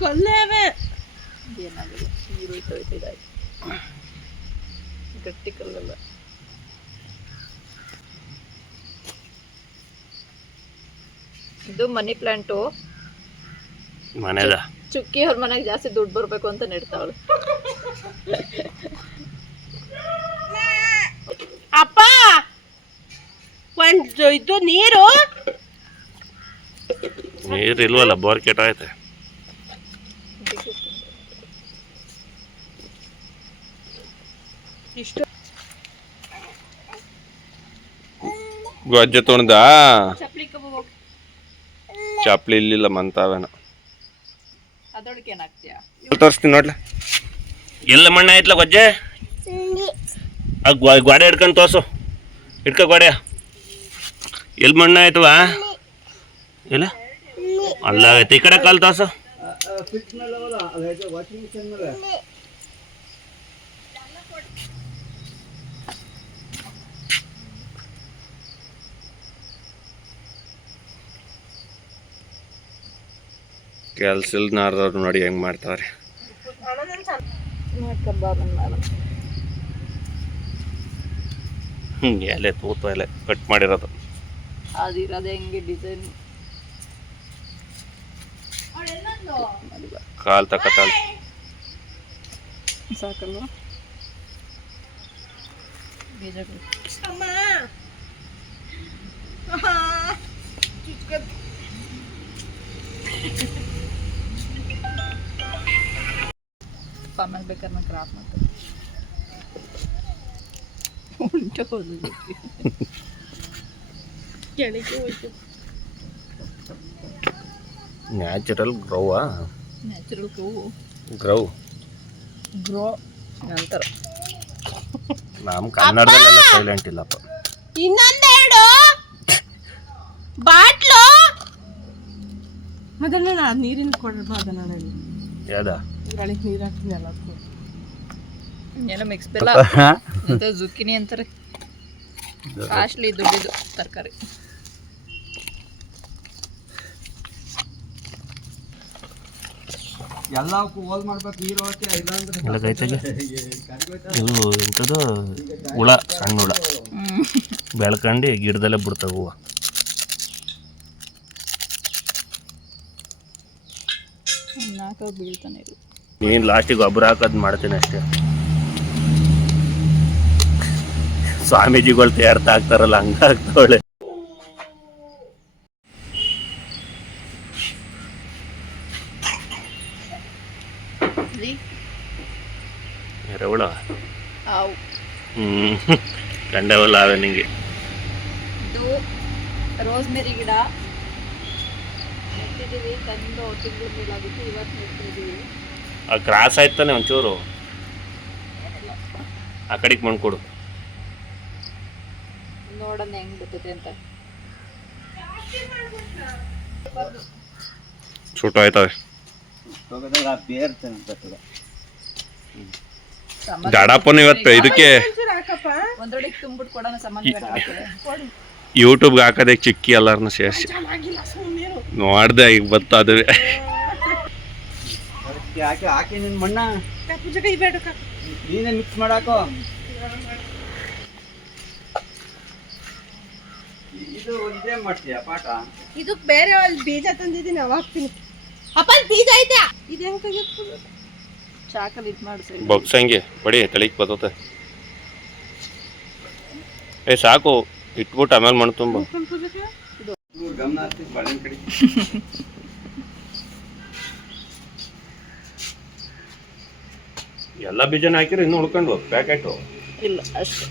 ಕಲ್ಲೇವೆ ಏನಾಗಲ್ಲ, ನೀರು ಹೋಯ್ತಾಯ್ತು. ಗಟ್ಟಿ ಕಲ್ಲಲ್ಲ. ಇದು ಮನಿ ಪ್ಲಾಂಟು. ಮನೆದ ಚುಕ್ಕಿ ಅವ್ರ ಮನೆಗೆ ಜಾಸ್ತಿ ದುಡ್ಡು ಬರ್ಬೇಕು ಅಂತ ನೆಡ್ತಾವಳು. ಅಪ್ಪ ಒಂದು ಇದು ನೀರು ಇಲ್ವಲ್ಲ, ಬೋರ್ ಕೆಟ್ಟೋಯ್ತೆ. ಇಷ್ಟು ಗೊಜ್ಜೆ ತೊಗೊಂಡ ಚಪ್ಲಿ ಕಬ್ಬು ಚಪ್ಲಿ ಇಲ್ಲಿಲ್ಲ ಮಂತಾವೇನ. ಅದೊಳಗೆ ಏನಾಗ್ತೀಯಾ? ತೋರಿಸ್ತೀನಿ ನೋಡ್ಲ. ಎಲ್ಲ ಮಣ್ಣ ಆಯ್ತಲ್ಲ ಗೊಜ್ಜೆ. ಗೋಡೆ ಹಿಡ್ಕೊಂಡು ತೋರ್ಸು. ಹಿಡ್ಕ ಗೋಡೆ. ಎಲ್ಲಿ ಮಣ್ಣ ಆಯ್ತವಾ? ಇಲ್ಲ ಅಲ್ಲ ಆಗೈತೆ. ಈ ಕಡೆ ಕಾಲು ತೋರ್ಸು. ಕೆಲ್ಸಲ್ನಾರವ್ರು ನೋಡಿ ಹೆಂಗ್ ಮಾಡ್ತಾವ್ರೆ. ಎಲೆ ತೂತು ಎಲೆ ಕಟ್ ಮಾಡಿರೋದು. ಅದಿರೋದು ಹೆಂಗೆ ಡಿಸೈನ್ ಕಾಲ್ ತಕತಾಳ. ಸಾಕಲ್ವಾ? ಬೀಜಗಳು ಆಮೇಲೆ ಬೇಕಾದ್ರೆ ನಾನು ಕ್ರಾಪ್ ಮಾಡ್ತೀನಿ. ಉಂಟು ಹೋದ ಕೆಳಗೆ ಹೋಯ್ತು. ನ್ಯಾಚುರಲ್ ಗ್ರೋವಾ? ನ್ಯಾಚುರಲ್ ಗ್ರೌ ಗ್ರೋ ನಂತರ ನಮ್ಮ ಕನ್ನಡದಲ್ಲೆಲ್ಲ ಸೈಲೆಂಟ್ ಇಲ್ಲಪ್ಪ. ಇನ್ನೊಂದೆರಡು ಬಾಟ್ಲು ಅದನ್ನ ನಾನು ನೀರಿನ ಕೊಡಬಾರ್ದು. ನಾನು ಯಾವ್ದ ಗಾಳಿಗೆ ನೀರು ಹಾಕ್ತೀನಿ ಎಲ್ಲದಕ್ಕೂ. ಏನೋ ಮಿಕ್ಸ್ ಬೆಲ್ಲ ಮತ್ತೆ ಜುಕ್ಕಿನಿ ಅಂತಾರೆ. ಕಾಸ್ಟ್ಲಿ ದುಡ್ಡಿದು ತರಕಾರಿ. ಎಲ್ಲಕ್ಕೂ ಹೋಲ್ ಮಾಡ್ಬೇಕು. ನೀರು ಎಲ್ಲ ಕೈತಾಗೆ ಇದು ಎಂಥದ್ದು ಹುಳ, ಸಣ್ಣ ಹುಳ ಬೆಳ್ಕಂಡು ಗಿಡದಲ್ಲೇ ಬಿಡ್ತಾವ ಹೂವು. ನಾಲ್ಕು ಬೀಳ್ತಾನೆ ಇಲ್ಲ. ನೀನು ಲಾಸ್ಟಿಗೆ ಗೊಬ್ಬರ ಹಾಕೋದು ಮಾಡ್ತೀನಿ ಅಷ್ಟೇ. ಸ್ವಾಮೀಜಿಗಳು ತಯಾರ್ಥ ಆಗ್ತಾರಲ್ಲ ಹಂಗಾಗ್ತಾವಳೆ. ಎರೆಹುಳ ಗಂಡವಲ್ಲ ಅವೆ ನಿಂಗೆ. ಇದು ರೋಸ್ಮೆರಿ ಗಿಡ ನೆಟ್ಟಿದ್ದೀವಿ. ತಂದು ತಿಂಗಳ ಮೇಲಾಗಿತ್ತು. ಇವತ್ತು ನೆಟ್ಟಿದ್ದೀವಿ. ಆ ಕ್ರಾಸ್ ಆಯ್ತಾನೆ ಒಂಚೂರು ಆ ಕಡೆಗೆ ಮಣ್ಣು ಕೊಡು. ನೋಡೋಣ ಹೆಂಗ್ ಬರ್ತೈತೆ ಅಂತ. ಸುಟ್ಟು ಆಯ್ತವೆ. ದಡಪ್ಪನ ಇವತ್ತು ಇದಕ್ಕೆ ಒಂದೊಳಗೆ ತುಂಬಿಟ್ಟು ಕೊಡೋಣ ಸಾಮಾನ್ಯ. ಯೂಟ್ಯೂಬ್ಗೆ ಹಾಕೋದಕ್ಕೆ ಚಿಕ್ಕಿ ಎಲ್ಲಾರನ್ನ ಸೇರಿಸಿ ನೋಡ್ದೆ ಈಗ ಬತ್ತ ಅದುವೆ. ಹಾಕಿ ನಿನ್ ಮಣ್ಣ ನೀನೇ ಮಿಕ್ಸ್ ಮಾಡಾಕೋ. ಇದು ಇದೇ ಮಾಡ್ತೀಯ ಪಾಠ? ಇದು ಬೇರೆ ಅಲ್ಲಿ ಬೀಜ ತಂದಿದ್ದೀನಿ, ಅವಾಗ ಹಾಕ್ತೀನಿ. ಅಪ್ಪ ಬೀಜ ಐತೆ. ಇದು ಹೆಂಗ್ ತೆಗಿಯೋದು? ಚಾಕಲ್ಲಿ ಇದು ಮಾಡಿ ಸರಿ. ಬಾಕ್ಸ್ ಹಂಗೆ ಬಡಿ ತಳಿಗೆ ಬರ್ತತೆ. ಏ ಸಾಕು ಇಟ್ಬಿಟ್ಟು ಆಮೇಲೆ ಮಣ್ಣು ತುಂಬ. ಗಮನ ಹಾಕ್ತೀನಿ ಬಾಳೆಹಣ್ಣು ಕಡೆ. ಎಲ್ಲ ಬೀಜನ ಹಾಕಿರಿ ಇನ್ನು ಉಳ್ಕೊಂಡು ಪ್ಯಾಕೆಟು ಇಲ್ಲ ಅಷ್ಟೇ.